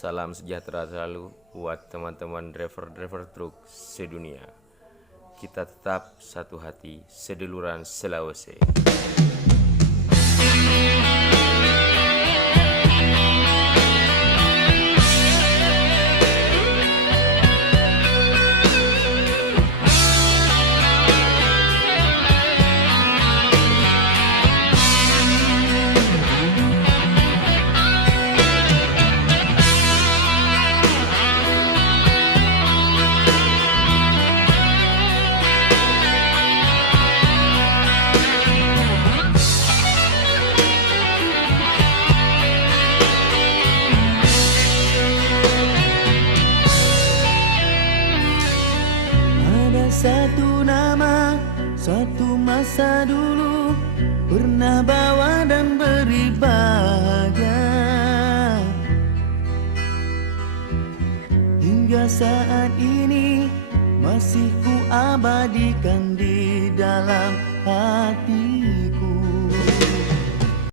Salam sejahtera selalu buat teman-teman driver-driver truk sedunia. Kita tetap satu hati, seduluran Sulawesi. Satu nama, suatu masa dulu pernah bawa dan beri bahagia. Hingga saat ini masih ku abadikan di dalam